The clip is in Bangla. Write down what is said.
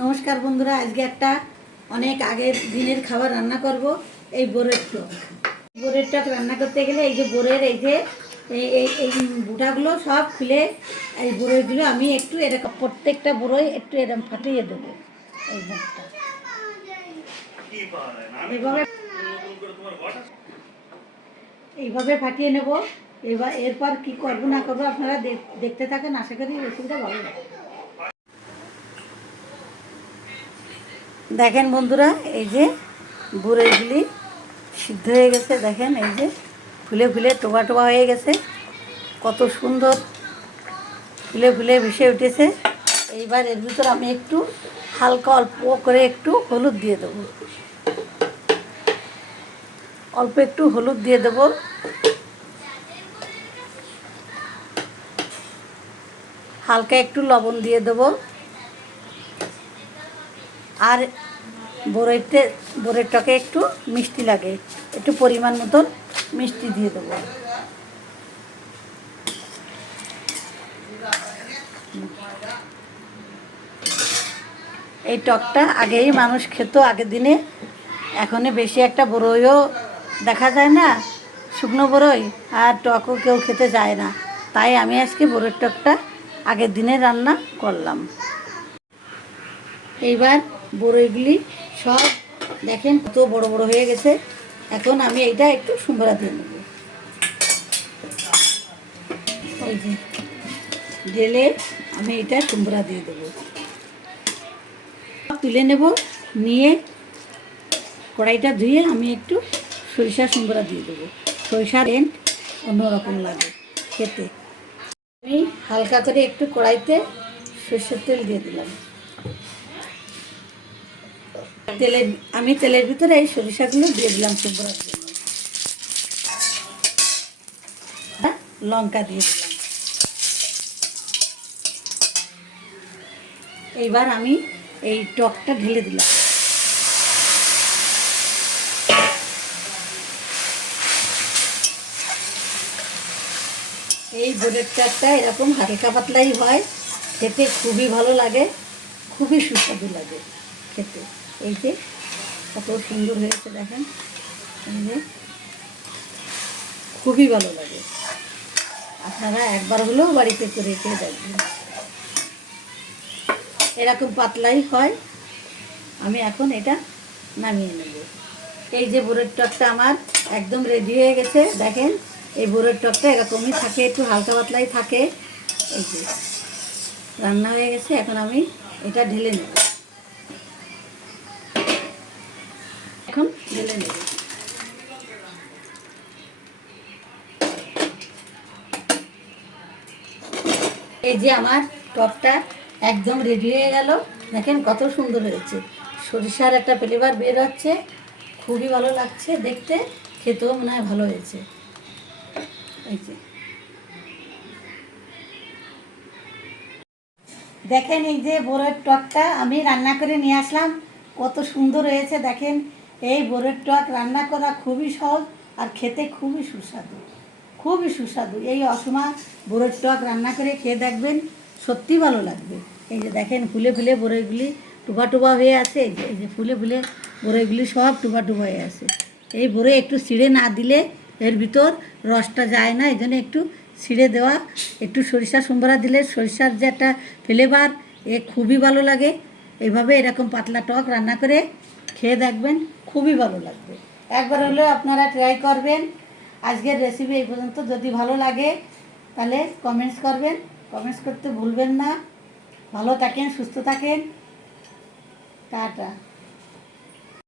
নমস্কার বন্ধুরা, আজকে একটা অনেক আগের দিনের খাবার রান্না করব। এই বোরের টক। বোরের টক রান্না করতে গেলে এই যে বোরের এই যে এই বুটাগুলো সব খুলে এই বোরেরগুলো আমি একটু এরকম প্রত্যেকটা বোরোই একটু এরকম ফাটিয়ে দেবো। এই মুখটা এইভাবে এইভাবে ফাটিয়ে নেব। এবার এরপর কি করব না করবো আপনারা দেখতে থাকেন, আশা করি রেসিপিটা ভালো লাগে। দেখেন বন্ধুরা, এই যে বুড়োগুলি সিদ্ধ হয়ে গেছে। দেখেন এই যে ফুলে ফুলে টোবা টোবা হয়ে গেছে, কত সুন্দর ফুলে ফুলে ভেসে উঠেছে। এইবার এর ভিতর আমি একটু হালকা অল্প করে একটু হলুদ দিয়ে দেবো। অল্প একটু হলুদ দিয়ে দেবো। হালকা একটু লবণ দিয়ে দেবো। আর বোরের টকে একটু মিষ্টি লাগে, একটু পরিমাণ মতন মিষ্টি দিয়ে দেবো। এই টকটা আগেই মানুষ খেত আগের দিনে, এখনই বেশি একটা বড়ইও দেখা যায় না, শুকনো বড়ই আর টকও কেউ খেতে যায় না। তাই আমি আজকে বড়ের টকটা আগের দিনে রান্না করলাম। এইবার বড়ইগুলি সব দেখেন কত বড় বড় হয়ে গেছে। এখন আমি এইটা একটু সুন্দরা দিয়ে নেব। ওই যে ঢেলে আমি এটা সুন্দরা দিয়ে দেবো। তুলে নেব, নিয়ে কড়াইটা ধুয়ে আমি একটু সরিষা সুন্দরা দিয়ে দেবো। সরিষার এন্ড অন্যরকম লাগে খেতে। আমি হালকা করে একটু কড়াইতে সরষের তেল দিয়ে দিলাম। আমি তেলের ভিতরে এই সরিষাগুলো দিয়ে দিলাম সুন্দরার জন্য। লঙ্কা দিয়ে দিলাম। এইবার আমি এই টকটা ঢেলে দিলাম। এই বোরের টকটা এরকম হালকা পাতলাই হয়, খেতে খুবই ভালো লাগে, খুবই সুস্বাদু লাগে খেতে। এই যে কত সুন্দর হয়েছে দেখেন, এই যে খুবই ভালো লাগে। আপনারা একবার হলেও বাড়িতে করে খেয়ে দেখবেন। এরকম পাতলাই হয়। আমি এখন এটা নামিয়ে নেব। এই যে বোরের টকটা আমার একদম রেডি হয়ে গেছে। দেখেন এই বোরের টকটা এরকমই থাকে, একটু হালকা পাতলাই থাকে। এই যে রান্না হয়ে গেছে, এখন আমি এটা ঢেলে নেব। এখন ঢেলে নেব। এই যে আমার টকটা একদম রেডি হয়ে গেল। দেখেন কত সুন্দর হয়েছে, সরিষার একটা ফ্লেভার বের হচ্ছে, খুবই ভালো লাগছে দেখতে, খেতেও মনে হয় ভালো হয়েছে। এই যে দেখেন এই যে বোরের টকটা আমি রান্না করে নিয়ে আসলাম, কত সুন্দর হয়েছে দেখেন। এই বোরের টক রান্না করা খুবই সহজ আর খেতে খুবই সুস্বাদু, খুবই সুস্বাদু। এই অসময় বোরের টক রান্না করে খেয়ে দেখবেন, সত্যি ভালো লাগবে। এই যে দেখেন ফুলে ফুলে বড়ইগুলি টুবা টুবা হয়ে আছে। এই যে ফুলে ফুলে বড়ইগুলি সব টুবা টুবা হয়ে আছে। এই বড়ই একটু ছিঁড়ে না দিলে এর ভিতর রসটা যায় না, এই জন্য একটু ছিঁড়ে দেওয়া। একটু সরিষা সম্বরা দিলে সরিষার যে একটা ফ্লেভার, খুবই ভালো লাগে। এইভাবে এরকম পাতলা টক রান্না করে খেয়ে দেখবেন, খুবই ভালো লাগবে। একবার হলেও আপনারা ট্রাই করবেন। আজকের রেসিপি এই পর্যন্ত। যদি ভালো লাগে তাহলে কমেন্টস করবেন, কমেন্টস করতে ভুলবেন না। ভালো থাকেন, সুস্থ থাকেন, টাটা।